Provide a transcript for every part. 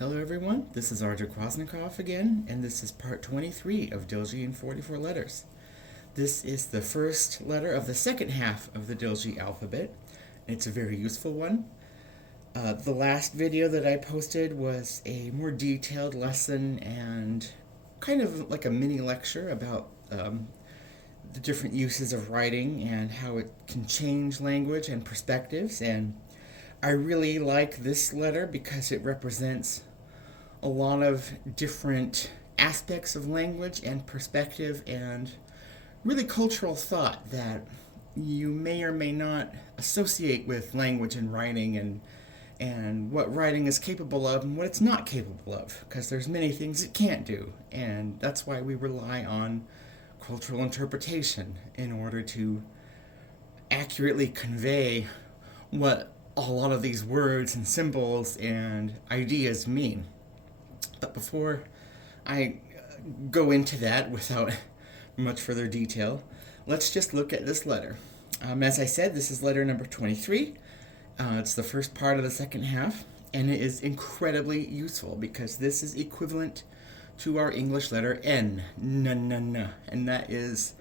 Hello everyone, this is Arjun Krasnikov again, and this is part 23 of Delzhi in 44 letters. This is the first letter of the second half of the Delzhi alphabet. It's a very useful one. The last video that I posted was a more detailed lesson and kind of like a mini lecture about the different uses of writing and how it can change language and perspectives. And I really like this letter because it represents a lot of different aspects of language and perspective and really cultural thought that you may or may not associate with language and writing and what writing is capable of and what it's not capable of, because there's many things it can't do, and that's why we rely on cultural interpretation in order to accurately convey what a lot of these words and symbols and ideas mean. But before I go into that without much further detail, let's just look at this letter. As I said, this is letter number 23. It's the first part of the second half, and it is incredibly useful because this is equivalent to our English letter N, and that is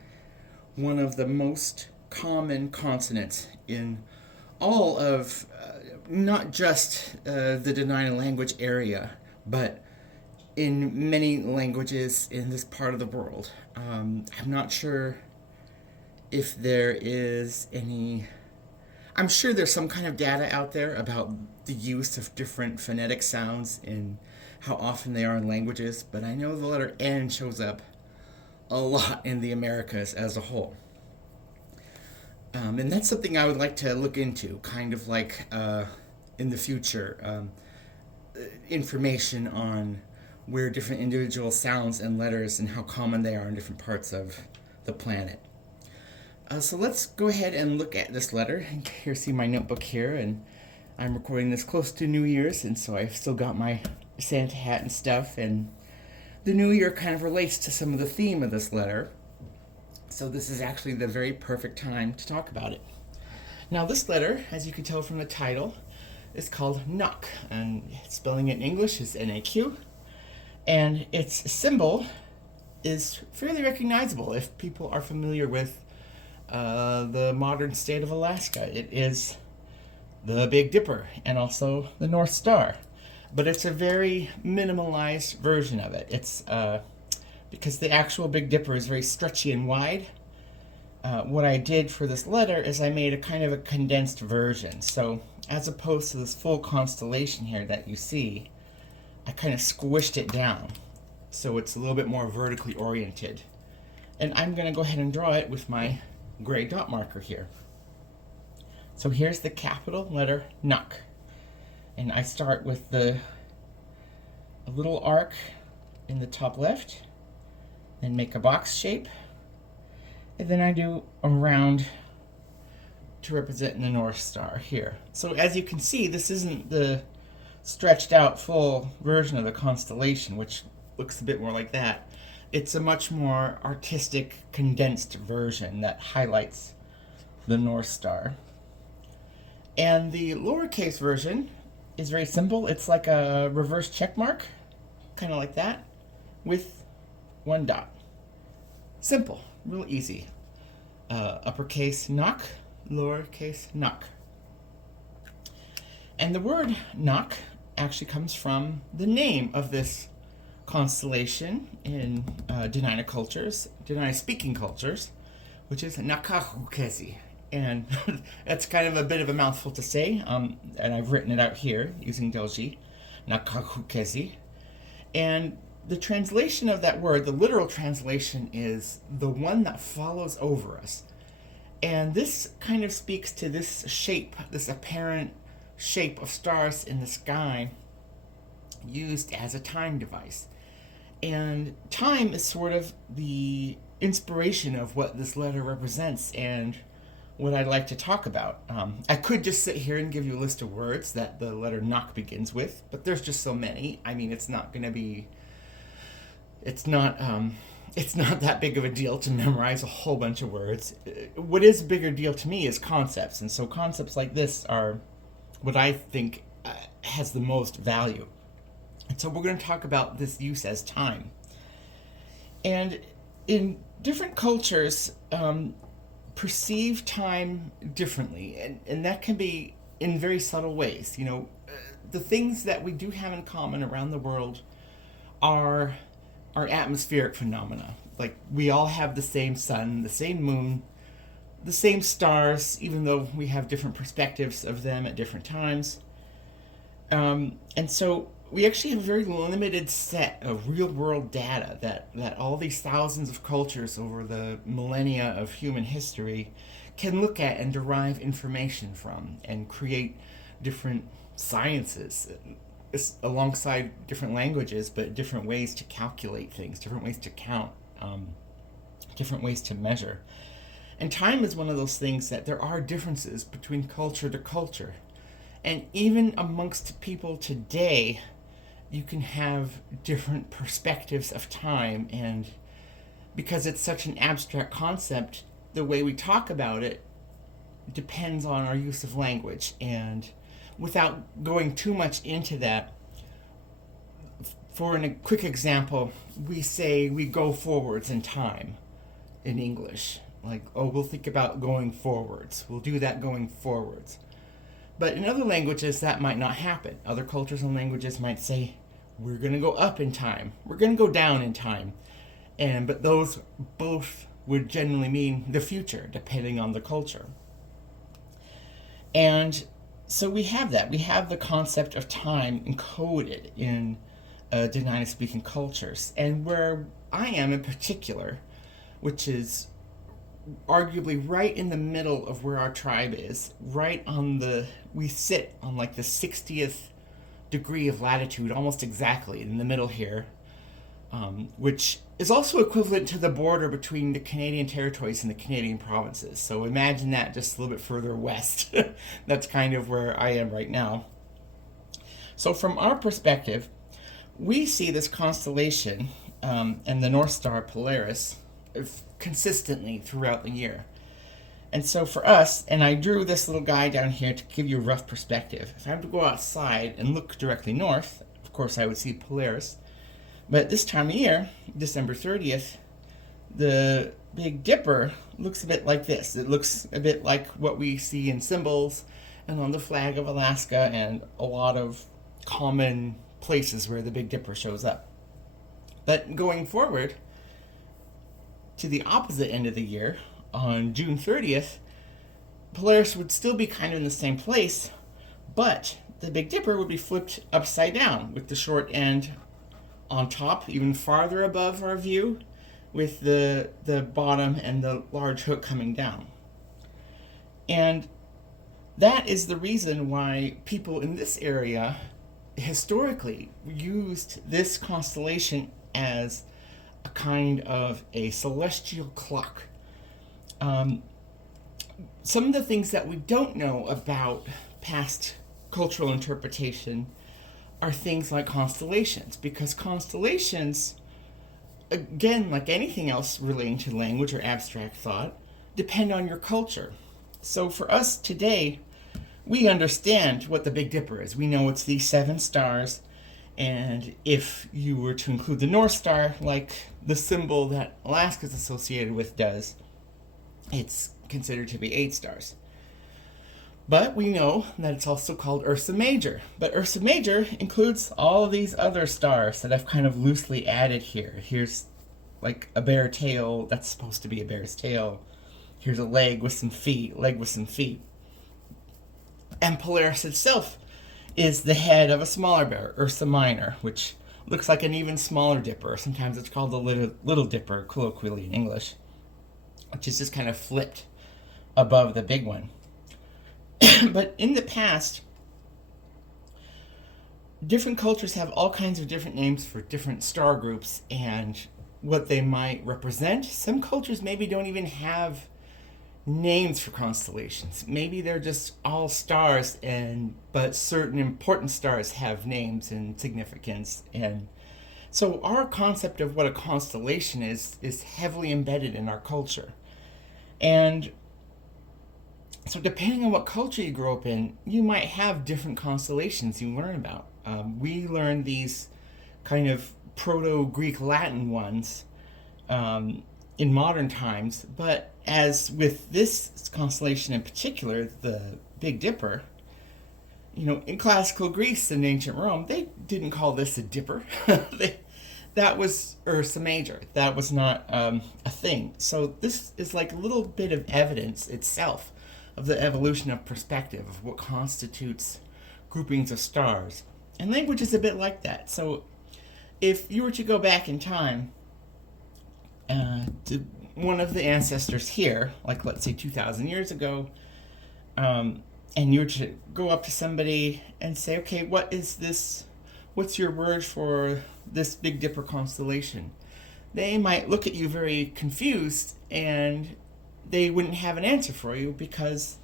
one of the most common consonants in all of not just the Dena'ina language area, but in many languages in this part of the world. I'm not sure if there is any. I'm sure there's some kind of data out there about the use of different phonetic sounds and how often they are in languages, but I know the letter N shows up a lot in the Americas as a whole. And that's something I would like to look into, kind of like in the future, information on where different individual sounds and letters and how common they are in different parts of the planet. So let's go ahead and look at this letter. Here, see my notebook here, and I'm recording this close to New Year's, and so I've still got my Santa hat and stuff, and the New Year kind of relates to some of the theme of this letter. So this is actually the very perfect time to talk about it. Now this letter, as you can tell from the title, is called Nak, and spelling it in English is N-A-Q, and its symbol is fairly recognizable if people are familiar with the modern state of Alaska. It is the Big Dipper and also the North Star, but it's a very minimalized version of it. It's because the actual Big Dipper is very stretchy and wide. What I did for this letter is I made a kind of a condensed version. So as opposed to this full constellation here that you see, I kind of squished it down so it's a little bit more vertically oriented. And I'm going to go ahead and draw it with my gray dot marker here. So here's the capital letter Nak. And I start with a little arc in the top left, then make a box shape, and then I do a round to represent the North Star here. So as you can see, this isn't the stretched out full version of the constellation, which looks a bit more like that. It's a much more artistic, condensed version that highlights the North Star. And the lowercase version is very simple. It's like a reverse check mark, kind of like that, with one dot. Simple, real easy. Uppercase Nak, lowercase Nak. And the word Nak actually comes from the name of this constellation in Dena'ina cultures, Dena'ina speaking cultures, which is Nakahukezi. And that's kind of a bit of a mouthful to say, and I've written it out here using Delzhi, Nakahukezi. And the translation of that word, the literal translation, is the one that follows over us. And this kind of speaks to this shape, this apparent shape of stars in the sky used as a time device. And time is sort of the inspiration of what this letter represents and what I'd like to talk about. I could just sit here and give you a list of words that the letter Nak begins with, but there's just so many. I mean, it's not that big of a deal to memorize a whole bunch of words. What is a bigger deal to me is concepts, and so concepts like this are what I think has the most value. And so we're going to talk about this use as time. And in different cultures, perceive time differently, and that can be in very subtle ways. The things that we do have in common around the world are atmospheric phenomena. Like, we all have the same sun, the same moon, the same stars, even though we have different perspectives of them at different times. And so we actually have a very limited set of real world data that all these thousands of cultures over the millennia of human history can look at and derive information from and create different sciences alongside different languages, but different ways to calculate things, different ways to count, different ways to measure. And time is one of those things that there are differences between culture to culture. And even amongst people today, you can have different perspectives of time. And because it's such an abstract concept, the way we talk about it depends on our use of language. And without going too much into that, for a quick example, we say we go forwards in time in English. Like, oh, we'll think about going forwards. We'll do that going forwards. But in other languages, that might not happen. Other cultures and languages might say, we're going to go up in time. We're going to go down in time. But those both would generally mean the future, depending on the culture. And so we have that. We have the concept of time encoded in Dena'ina-speaking cultures. And where I am in particular, which is arguably right in the middle of where our tribe is, we sit on like the 60th degree of latitude, almost exactly in the middle here, which is also equivalent to the border between the Canadian territories and the Canadian provinces. So imagine that just a little bit further west. That's kind of where I am right now. So from our perspective, we see this constellation and the North Star Polaris consistently throughout the year. And so for us, and I drew this little guy down here to give you a rough perspective. If I were to go outside and look directly north, of course I would see Polaris. But this time of year, December 30th, the Big Dipper looks a bit like this. It looks a bit like what we see in symbols and on the flag of Alaska and a lot of common places where the Big Dipper shows up. But going forward, to the opposite end of the year, on June 30th, Polaris would still be kind of in the same place, but the Big Dipper would be flipped upside down with the short end on top, even farther above our view, with the bottom and the large hook coming down. And that is the reason why people in this area historically used this constellation as a kind of a celestial clock. Some of the things that we don't know about past cultural interpretation are things like constellations, because constellations, again, like anything else relating to language or abstract thought, depend on your culture. So for us today, we understand what the Big Dipper is. We know it's these 7 stars, and if you were to include the North Star, like the symbol that Alaska is associated with does, it's considered to be 8 stars. But we know that it's also called Ursa Major. But Ursa Major includes all of these other stars that I've kind of loosely added here. Here's like a bear tail, that's supposed to be a bear's tail. Here's a leg with some feet. And Polaris itself is the head of a smaller bear, Ursa Minor, which looks like an even smaller dipper. Sometimes it's called the little dipper, colloquially in English, which is just kind of flipped above the big one. But in the past, different cultures have all kinds of different names for different star groups and what they might represent. Some cultures maybe don't even have names for constellations. Maybe they're just all stars, but certain important stars have names and significance. And so our concept of what a constellation is heavily embedded in our culture. And so depending on what culture you grow up in, you might have different constellations you learn about. We learn these kind of Proto-Greek Latin ones in modern times. But as with this constellation in particular, the Big Dipper, in classical Greece and ancient Rome, they didn't call this a dipper. That was Ursa Major. That was not a thing. So this is like a little bit of evidence itself of the evolution of perspective, of what constitutes groupings of stars. And language is a bit like that. So if you were to go back in time to one of the ancestors here, like let's say 2,000 years ago, and you were to go up to somebody and say, okay, what is this? What's your word for this Big Dipper constellation? They might look at you very confused, and they wouldn't have an answer for you because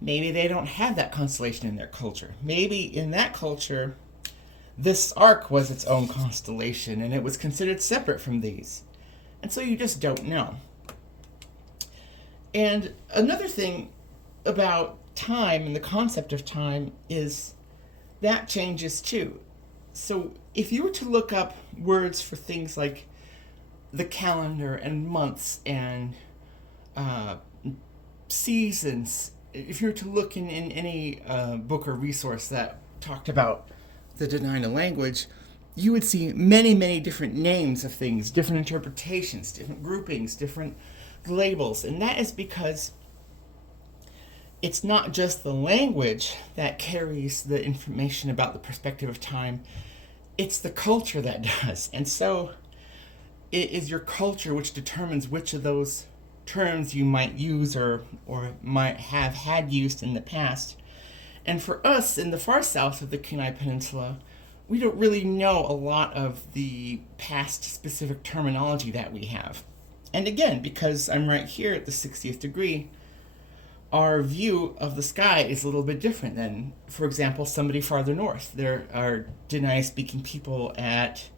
maybe they don't have that constellation in their culture. Maybe in that culture, this arc was its own constellation, and it was considered separate from these. And so you just don't know. And another thing about time and the concept of time is that changes too. So if you were to look up words for things like the calendar and months and seasons, if you were to look in any book or resource that talked about the Dena'ina language, you would see many, many different names of things, different interpretations, different groupings, different labels. And that is because it's not just the language that carries the information about the perspective of time, it's the culture that does. And so it is your culture which determines which of those terms you might use or might have had used in the past. And for us in the far south of the Kenai Peninsula, we don't really know a lot of the past specific terminology that we have. And again, because I'm right here at the 60th degree, our view of the sky is a little bit different than, for example, somebody farther north. There are Dena'ina-speaking people at,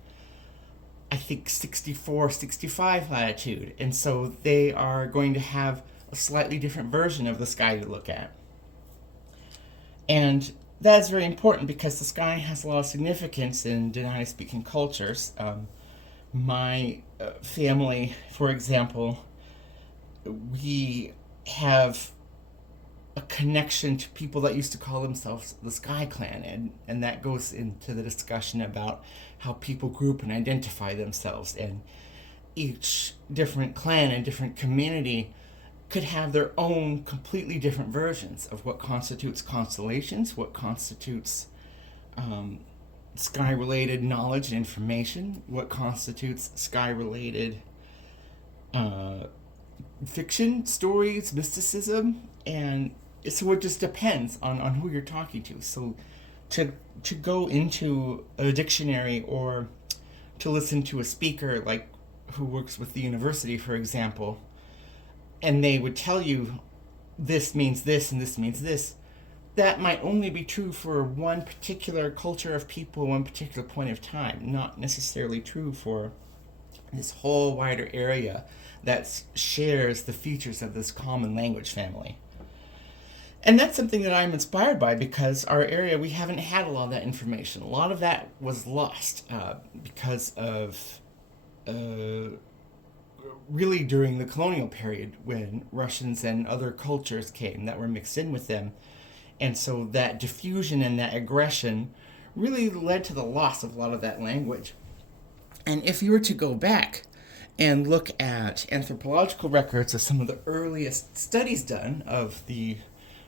I think, 64, 65 latitude. And so they are going to have a slightly different version of the sky to look at. And that is very important because the sky has a lot of significance in Dena'ina-speaking cultures. My family, for example, we have a connection to people that used to call themselves the Sky Clan, and that goes into the discussion about how people group and identify themselves, and each different clan and different community could have their own completely different versions of what constitutes constellations, what constitutes sky-related knowledge and information, what constitutes sky-related fiction, stories, mysticism, and so it just depends on who you're talking to. So to go into a dictionary or to listen to a speaker like who works with the university, for example, and they would tell you this means this and this means this, that might only be true for one particular culture of people, one particular point of time, not necessarily true for this whole wider area that shares the features of this common language family. And that's something that I'm inspired by because our area, we haven't had a lot of that information. A lot of that was lost because of really during the colonial period when Russians and other cultures came that were mixed in with them. And so that diffusion and that aggression really led to the loss of a lot of that language. And if you were to go back and look at anthropological records of some of the earliest studies done of the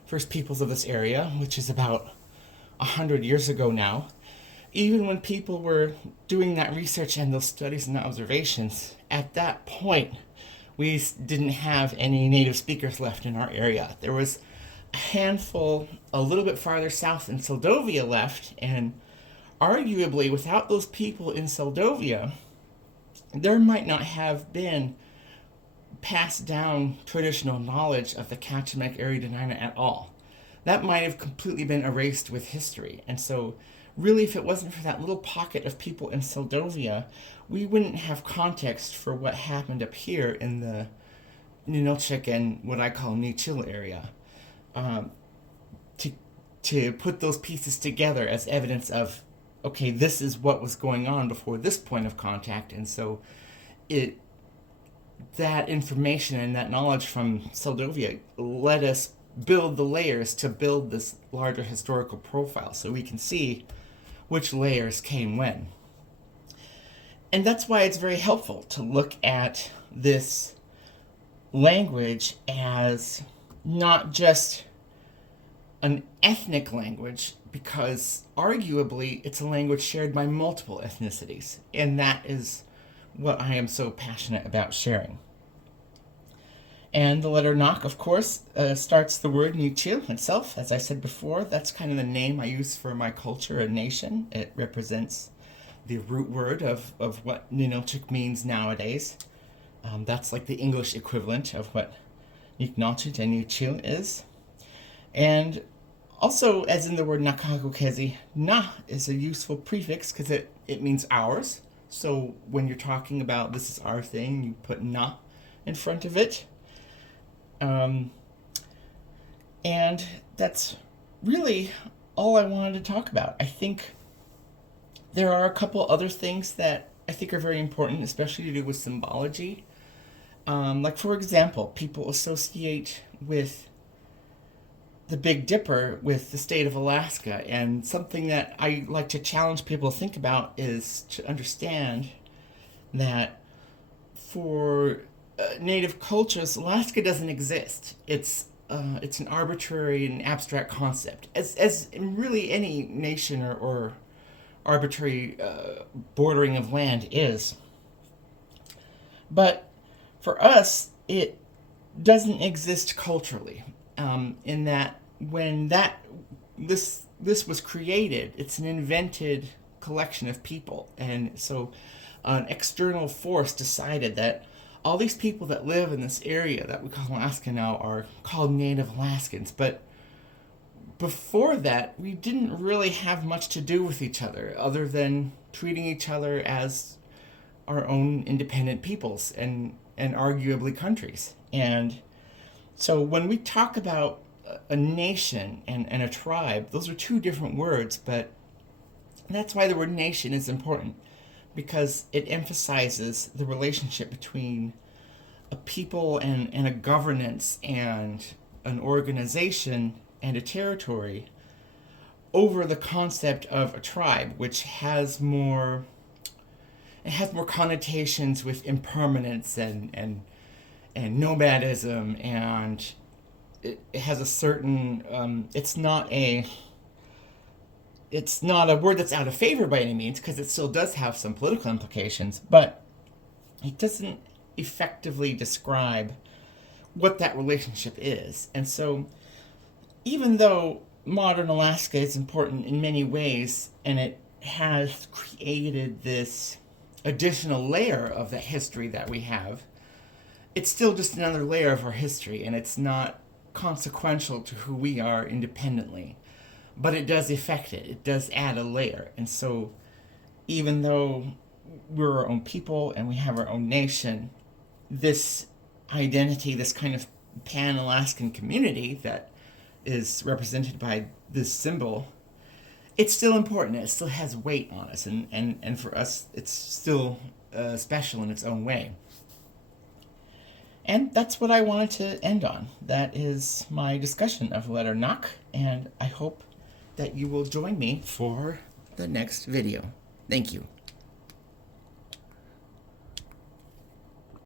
first peoples of this area, which is about 100 years ago now, even when people were doing that research and those studies and observations, at that point, we didn't have any native speakers left in our area. There was a handful a little bit farther south in Seldovia left, and arguably without those people in Seldovia, there might not have been passed down traditional knowledge of the Kachimek area Dena'ina at all. That might have completely been erased with history. And so really, if it wasn't for that little pocket of people in Seldovia, we wouldn't have context for what happened up here in the Ninilchik and what I call Nichił area. To put those pieces together as evidence of okay, this is what was going on before this point of contact, and so it that information and that knowledge from Seldovia let us build the layers to build this larger historical profile so we can see which layers came when. And that's why it's very helpful to look at this language as not just an ethnic language, because arguably it's a language shared by multiple ethnicities, and that is what I am so passionate about sharing. And the letter Nak, of course, starts the word Nichił itself. As I said before, that's kind of the name I use for my culture and nation. It represents the root word of what Ninilchik means nowadays. That's like the English equivalent of what Niknalchik and Nichił is. And also, as in the word Nakagokezi, na is a useful prefix because it means ours. So when you're talking about this is our thing, you put na in front of it. And that's really all I wanted to talk about. I think there are a couple other things that I think are very important, especially to do with symbology. Like, for example, people associate with the Big Dipper with the state of Alaska, and something that I like to challenge people to think about is to understand that for native cultures, Alaska doesn't exist. It's an arbitrary and abstract concept, as in really any nation or arbitrary bordering of land is. But for us, it doesn't exist culturally. In that when this was created, it's an invented collection of people, and so an external force decided that all these people that live in this area that we call Alaska now are called Native Alaskans. But before that, we didn't really have much to do with each other other than treating each other as our own independent peoples and arguably countries. And so when we talk about a nation and a tribe, those are two different words, but that's why the word nation is important, because it emphasizes the relationship between a people and a governance and an organization and a territory over the concept of a tribe, which has more connotations with impermanence and nomadism, and it has a certain it's not a word that's out of favor by any means, because it still does have some political implications, but it doesn't effectively describe what that relationship is. And so even though modern Alaska is important in many ways, and it has created this additional layer of the history that we have, it's still just another layer of our history, and it's not consequential to who we are independently. But it does affect it. It does add a layer. And so even though we're our own people and we have our own nation, this identity, this kind of Pan-Alaskan community that is represented by this symbol, it's still important. It still has weight on us. And for us, it's still special in its own way. And that's what I wanted to end on. That is my discussion of the letter Nak, and I hope that you will join me for the next video. Thank you.